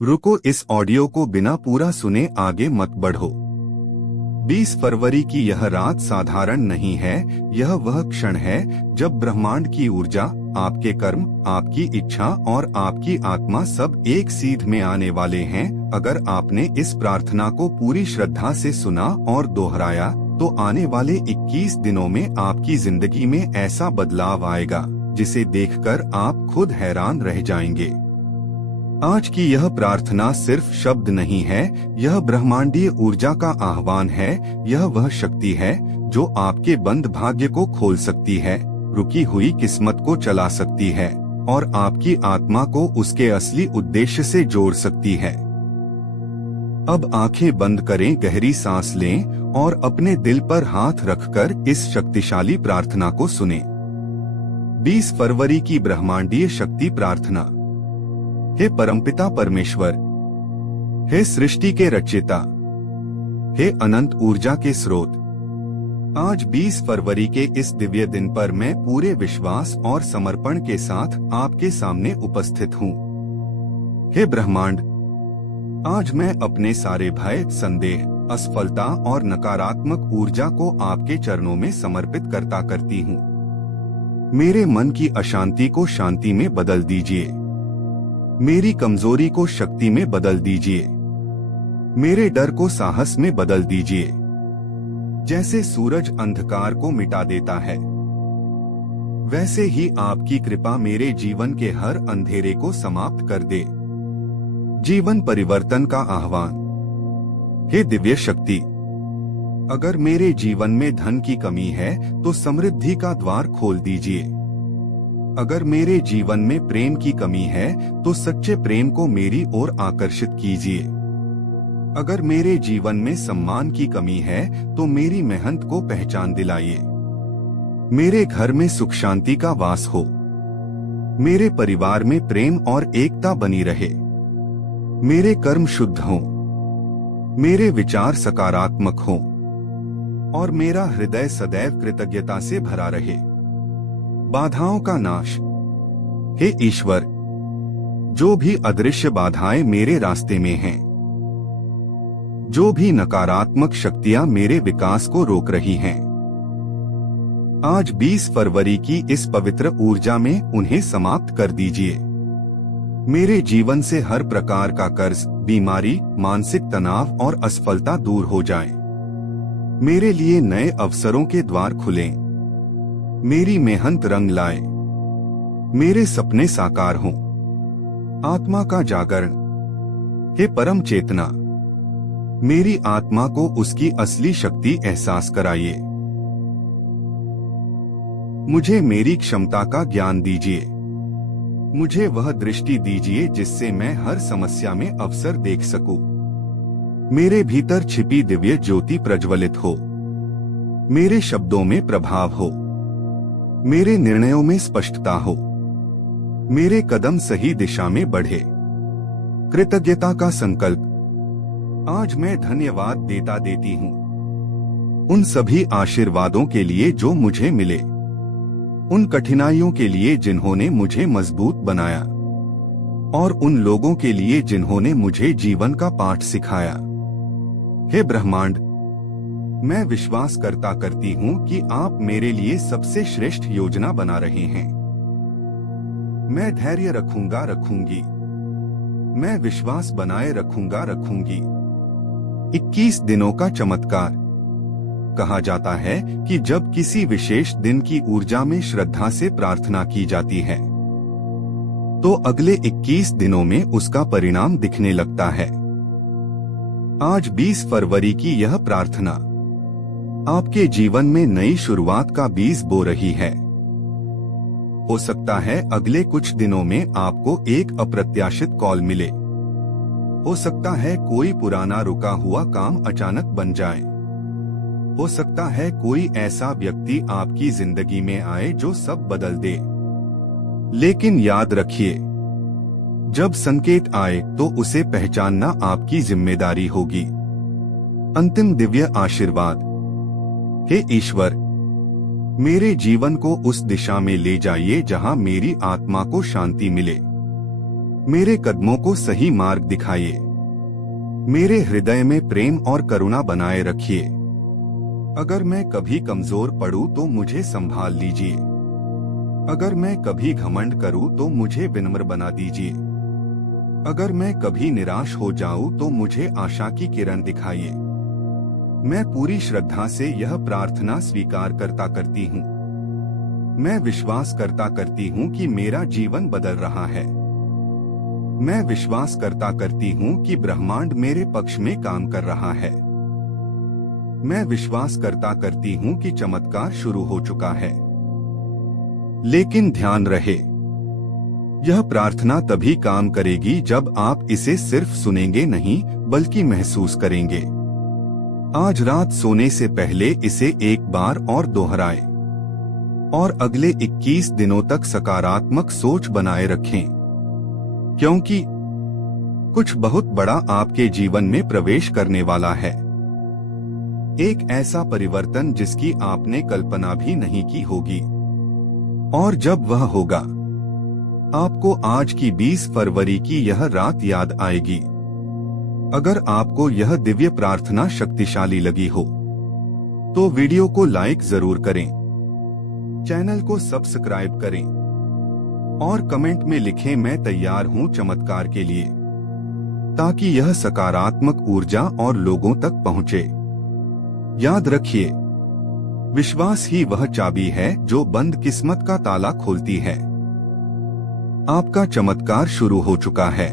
रुको, इस ऑडियो को बिना पूरा सुने आगे मत बढ़ो। 20 फरवरी की यह रात साधारण नहीं है। यह वह क्षण है जब ब्रह्मांड की ऊर्जा, आपके कर्म, आपकी इच्छा और आपकी आत्मा सब एक सीध में आने वाले हैं। अगर आपने इस प्रार्थना को पूरी श्रद्धा से सुना और दोहराया तो आने वाले 21 दिनों में आपकी जिंदगी में ऐसा बदलाव आएगा जिसे देखकर आप खुद हैरान रह जाएंगे। आज की यह प्रार्थना सिर्फ शब्द नहीं है, यह ब्रह्मांडीय ऊर्जा का आह्वान है। यह वह शक्ति है जो आपके बंद भाग्य को खोल सकती है, रुकी हुई किस्मत को चला सकती है और आपकी आत्मा को उसके असली उद्देश्य से जोड़ सकती है। अब आंखें बंद करें, गहरी सांस लें और अपने दिल पर हाथ रखकर इस शक्तिशाली प्रार्थना को सुनें। 20 फरवरी की ब्रह्मांडीय शक्ति प्रार्थना। हे परमपिता परमेश्वर, हे सृष्टि के रचयिता, हे अनंत ऊर्जा के स्रोत, आज 20 फरवरी के इस दिव्य दिन पर मैं पूरे विश्वास और समर्पण के साथ आपके सामने उपस्थित हूँ। हे ब्रह्मांड, आज मैं अपने सारे भय, संदेह, असफलता और नकारात्मक ऊर्जा को आपके चरणों में समर्पित करती हूँ। मेरे मन की अशांति को शांति में बदल दीजिए, मेरी कमजोरी को शक्ति में बदल दीजिए, मेरे डर को साहस में बदल दीजिए। जैसे सूरज अंधकार को मिटा देता है, वैसे ही आपकी कृपा मेरे जीवन के हर अंधेरे को समाप्त कर दे। जीवन परिवर्तन का आह्वान। हे दिव्य शक्ति, अगर मेरे जीवन में धन की कमी है तो समृद्धि का द्वार खोल दीजिए। अगर मेरे जीवन में प्रेम की कमी है तो सच्चे प्रेम को मेरी ओर आकर्षित कीजिए। अगर मेरे जीवन में सम्मान की कमी है तो मेरी मेहनत को पहचान दिलाइए। मेरे घर में सुख शांति का वास हो, मेरे परिवार में प्रेम और एकता बनी रहे, मेरे कर्म शुद्ध हों, मेरे विचार सकारात्मक हों और मेरा हृदय सदैव कृतज्ञता से भरा रहे। बाधाओं का नाश। हे ईश्वर, जो भी अदृश्य बाधाएं मेरे रास्ते में हैं, जो भी नकारात्मक शक्तियां मेरे विकास को रोक रही हैं, आज 20 फरवरी की इस पवित्र ऊर्जा में उन्हें समाप्त कर दीजिए। मेरे जीवन से हर प्रकार का कर्ज, बीमारी, मानसिक तनाव और असफलता दूर हो जाएं। मेरे लिए नए अवसरों के द्वार खुलें, मेरी मेहनत रंग लाए, मेरे सपने साकार हों। आत्मा का जागरण। हे परम चेतना, मेरी आत्मा को उसकी असली शक्ति एहसास कराइए। मुझे मेरी क्षमता का ज्ञान दीजिए, मुझे वह दृष्टि दीजिए जिससे मैं हर समस्या में अवसर देख सकूं। मेरे भीतर छिपी दिव्य ज्योति प्रज्वलित हो, मेरे शब्दों में प्रभाव हो, मेरे निर्णयों में स्पष्टता हो, मेरे कदम सही दिशा में बढ़े। कृतज्ञता का संकल्प। आज मैं धन्यवाद देती हूँ उन सभी आशीर्वादों के लिए जो मुझे मिले, उन कठिनाइयों के लिए जिन्होंने मुझे मजबूत बनाया और उन लोगों के लिए जिन्होंने मुझे जीवन का पाठ सिखाया। हे ब्रह्मांड, मैं विश्वास करती हूँ कि आप मेरे लिए सबसे श्रेष्ठ योजना बना रहे हैं। मैं धैर्य रखूंगी, मैं विश्वास बनाए रखूंगी। 21 दिनों का चमत्कार। कहा जाता है कि जब किसी विशेष दिन की ऊर्जा में श्रद्धा से प्रार्थना की जाती है तो अगले 21 दिनों में उसका परिणाम दिखने लगता है। आज 20 फरवरी की यह प्रार्थना आपके जीवन में नई शुरुआत का बीज बो रही है। हो सकता है अगले कुछ दिनों में आपको एक अप्रत्याशित कॉल मिले। हो सकता है कोई पुराना रुका हुआ काम अचानक बन जाए। हो सकता है कोई ऐसा व्यक्ति आपकी जिंदगी में आए जो सब बदल दे। लेकिन याद रखिए, जब संकेत आए तो उसे पहचानना आपकी जिम्मेदारी होगी। अंतिम दिव्य आशीर्वाद। हे ईश्वर, मेरे जीवन को उस दिशा में ले जाइए जहां मेरी आत्मा को शांति मिले, मेरे कदमों को सही मार्ग दिखाइए। मेरे हृदय में प्रेम और करुणा बनाए रखिए। अगर मैं कभी कमजोर पड़ूं तो मुझे संभाल लीजिए। अगर मैं कभी घमंड करूं तो मुझे विनम्र बना दीजिए। अगर मैं कभी निराश हो जाऊं तो मुझे आशा की किरण दिखाइए। मैं पूरी श्रद्धा से यह प्रार्थना स्वीकार करती हूँ। मैं विश्वास करती हूँ कि मेरा जीवन बदल रहा है। मैं विश्वास करती हूँ कि ब्रह्मांड मेरे पक्ष में काम कर रहा है। मैं विश्वास करती हूँ कि चमत्कार शुरू हो चुका है। लेकिन ध्यान रहे, यह प्रार्थना तभी काम करेगी जब आप इसे सिर्फ सुनेंगे नहीं बल्कि महसूस करेंगे। आज रात सोने से पहले इसे एक बार और दोहराएं और अगले 21 दिनों तक सकारात्मक सोच बनाए रखें, क्योंकि कुछ बहुत बड़ा आपके जीवन में प्रवेश करने वाला है। एक ऐसा परिवर्तन जिसकी आपने कल्पना भी नहीं की होगी। और जब वह होगा, आपको आज की 20 फरवरी की यह रात याद आएगी। अगर आपको यह दिव्य प्रार्थना शक्तिशाली लगी हो तो वीडियो को लाइक जरूर करें, चैनल को सब्सक्राइब करें और कमेंट में लिखें मैं तैयार हूं चमत्कार के लिए, ताकि यह सकारात्मक ऊर्जा और लोगों तक पहुंचे। याद रखिए, विश्वास ही वह चाबी है जो बंद किस्मत का ताला खोलती है। आपका चमत्कार शुरू हो चुका है।